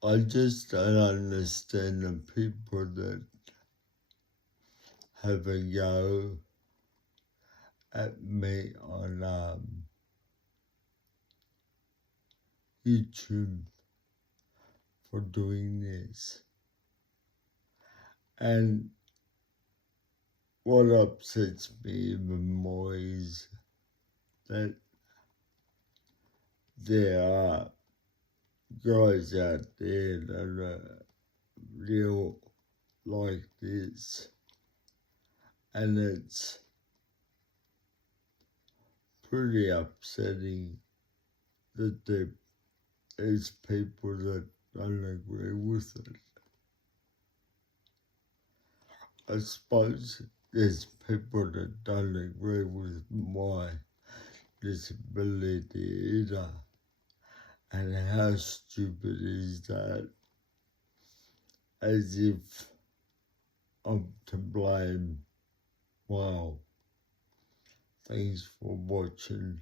I just don't understand the people that have a go at me on YouTube for doing this. And what upsets me even more is that there are guys out there that are real like this, and it's pretty upsetting that there is people that don't agree with it. I suppose there's people that don't agree with my disability either. And how stupid is that? As if I'm to blame. Wow. Thanks for watching.